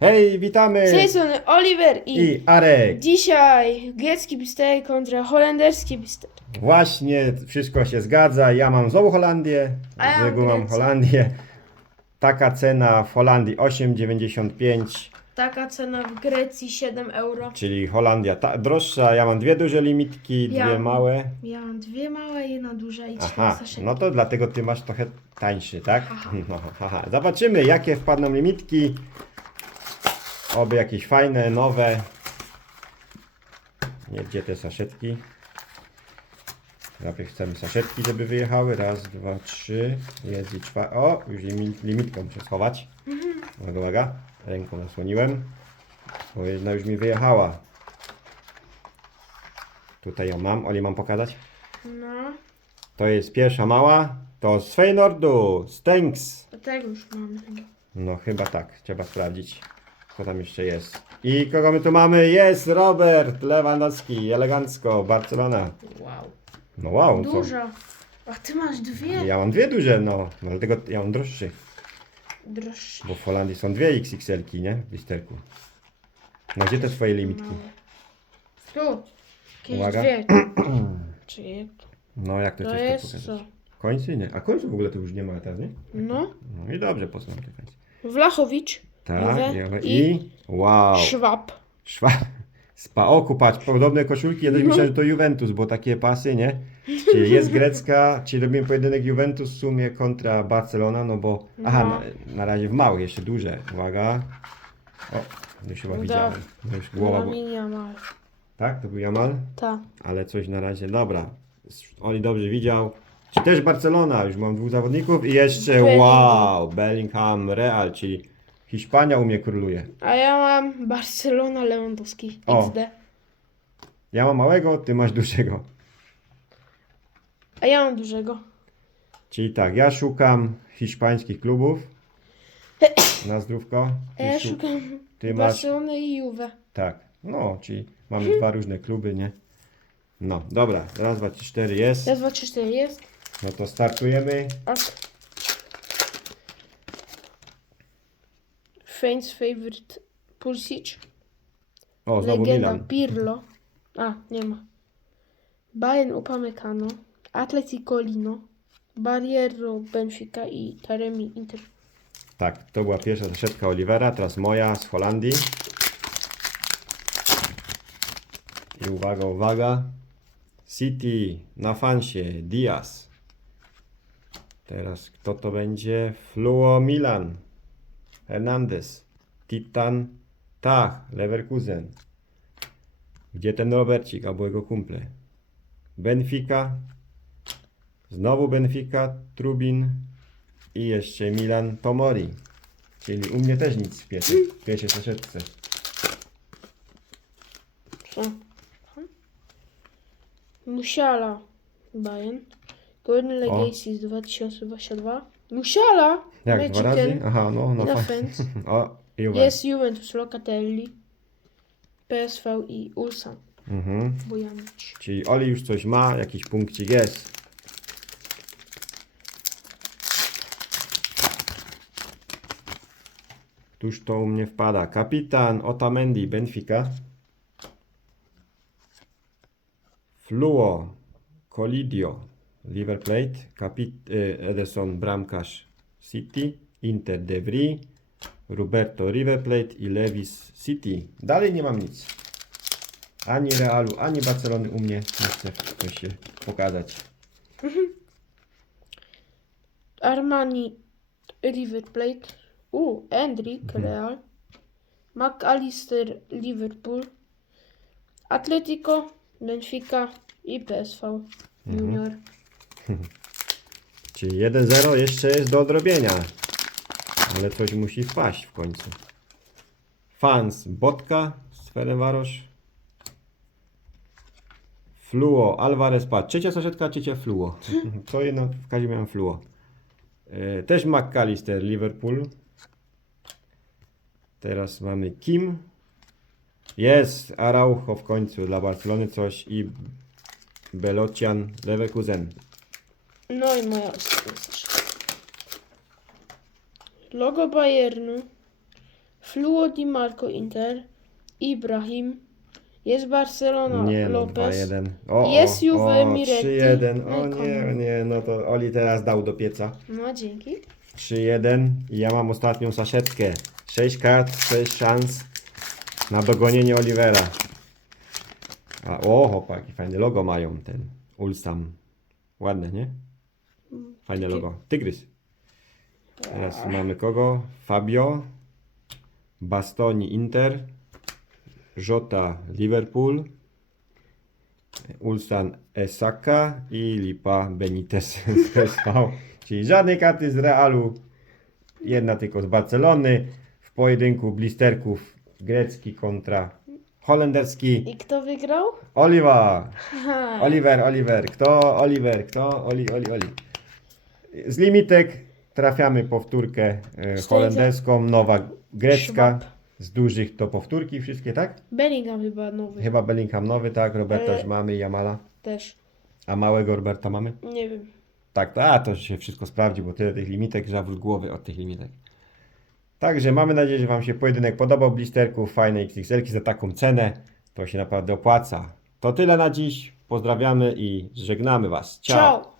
Hej, witamy! Z tej strony Oliver i, I Arek. dzisiaj grecki bistek kontra holenderski bistek. Właśnie wszystko się zgadza. Ja mam znowu Holandię. A ja Z mam reguły mam Grecję. Holandię. Taka cena w Holandii 8,95, Taka cena w Grecji 7 euro. czyli Holandia ta, droższa. Ja mam dwie duże limitki, Ja- dwie małe. Ja mam dwie małe, jedna duża i cztery Aha, no to dlatego ty masz trochę tańszy, tak? Aha. No, haha. Zobaczymy, jakie wpadną limitki. Oby jakieś fajne, nowe. Nie, gdzie te saszetki? Najpierw chcemy saszetki, żeby wyjechały. Raz, dwa, trzy. Jest i czwa. O, już limi- limitkę muszę schować. Uwaga, uwaga. Ręką nasłoniłem. Bo jedna już mi wyjechała. Tutaj ją mam. Oli, mam pokazać? No, To jest pierwsza mała. To z Feynordu, Stenks. do tego już mamy. No chyba tak, trzeba sprawdzić, co tam jeszcze jest. I kogo my tu mamy? Jest Robert Lewandowski, elegancko, Barcelona. Wow. No wow, co? Duża. A ty masz dwie? Ja mam dwie duże, no, no dlatego ja mam droższy, Droższe. bo w Holandii są dwie XXL-ki, nie? W listerku. No gdzie te twoje limitki? Małe. Tu. Jakieś Uwaga. dwie. Czy je? No jak to, To chcesz jest pokazać? co? Końcy nie, a końcu w ogóle to już nie ma teraz, nie? No. No i dobrze, po co nam te końce? Wlachowicz. Tak, i-. Wow. Szwab. Szwa. Spa, o, patrz, podobne koszulki, ja też No. myślałem, że to Juventus, bo takie pasy, nie? Czyli jest grecka, czyli robimy pojedynek Juventus w sumie kontra Barcelona, no bo, aha, No. na, na razie w małych, jeszcze duże, uwaga. O, już chyba widziałem, już głowa, bo, ma. tak, to był Jamal, Ta. ale coś na razie, dobra, Oli dobrze widział. Czy też Barcelona, już mam dwóch zawodników i jeszcze, Bellingham. wow, Bellingham, Real, czyli Hiszpania u mnie króluje. A ja mam Barcelona Lewandowski. O. XD. Ja mam małego, ty masz dużego. A ja mam dużego. Czyli tak, ja szukam hiszpańskich klubów na zdrówko. A ja Ty szu- szukam ty masz, Barcelony i Juve. tak, no, czyli mamy dwa różne kluby, nie? No, dobra, raz, dwa, trzy, cztery jest. Raz, dwa, trzy, cztery jest. No to startujemy. Fans favorite Pulisic. O, znowu Legenda Milan. Pirlo. A, nie ma. Bayern Upamecano. Atletico Lino. Barriero Benfica i Taremi Inter. Tak, to była pierwsza zaszetka Olivera, teraz moja z Holandii. I uwaga, uwaga. City na fansie, Diaz. Teraz kto to będzie? Fluo Milan. Hernandez. Titan Tach, Leverkusen. Gdzie ten Robercik albo jego kumple? Benfica. Znowu Benfica, Trubin i jeszcze Milan Tomori. Czyli u mnie też nic w pierwszej, w pierwszej saszetce. Co? Musiala Bayern. Golden Legacy z 2022. Musiala! Jak, Mecz dwa razy? Aha, no, no. Na fa- fans. O, Juve. Jest Juventus Locatelli. PSV i Ulsan. Mhm. Bojanić. Czyli Oli już coś ma, jakiś punkcik jest. Tuż to u mnie wpada. Kapitan Otamendi, Benfica. Fluo, Colidio, River Plate. Y, Ederson, Bramkarz, City. Inter de Vries, Roberto River Plate i Levis City. Dalej nie mam nic. Ani Realu, ani Barcelony u mnie nie chce coś się pokazać. Armani River Plate. U, Endrick Real. McAllister Liverpool. Atletico Benfica i PSV Junior. Czyli 1-0 jeszcze jest do odrobienia. Ale coś musi wpaść w końcu. Fans Botka z Ferencvaros. Fluo Alvarez Patrz, trzecia saszetka, trzecia Fluo. To jedno, w każdym miałem Fluo. E, też McAllister Liverpool. Teraz mamy Kim. Jest Araujo w końcu dla Barcelony coś i Belocian Leverkusen. No i moja ostatnia saszetka. Logo Bayernu. Fluo Di Marco Inter. Ibrahim. Jest Barcelona Nie, no Lopez. 2-1. O, Jest o, Juve o, Miretti. 3-1. No O nie, koniec. nie, no to Oli teraz dał do pieca. No dzięki. 3-1 i ja mam ostatnią saszetkę. 6 kart, 6 szans na dogonienie Olivera. A, o, chłopaki, fajne logo mają ten Ulsam. Ładne, nie? Fajne Takie- logo. Tygrys. Teraz mamy kogo? Fabio, Bastoni Inter, Jota Liverpool, Ulsan Esaka i Lipa Benitez z. Czyli żadnej karty z Realu, jedna tylko z Barcelony. W pojedynku blisterków grecki kontra holenderski. I kto wygrał? Oliwa! Oliver, Oliver. Kto? Oliver. Kto? Oli, Oli, Oli. Z limitek trafiamy powtórkę e, holenderską, nowa grecka. Z dużych to powtórki wszystkie, tak? Bellingham chyba nowy. Chyba Bellingham nowy, tak? Roberta Ale- już mamy Jamala. Też. A małego Roberta mamy? Nie wiem. Tak, to, a, to się wszystko sprawdzi, bo tyle tych limitek, że głowy od tych limitek. Także mamy nadzieję, że Wam się pojedynek podobał. Blisterków, fajne XXL-ki za taką cenę. To się naprawdę opłaca. To tyle na dziś. Pozdrawiamy i żegnamy Was. Ciao. Ciao.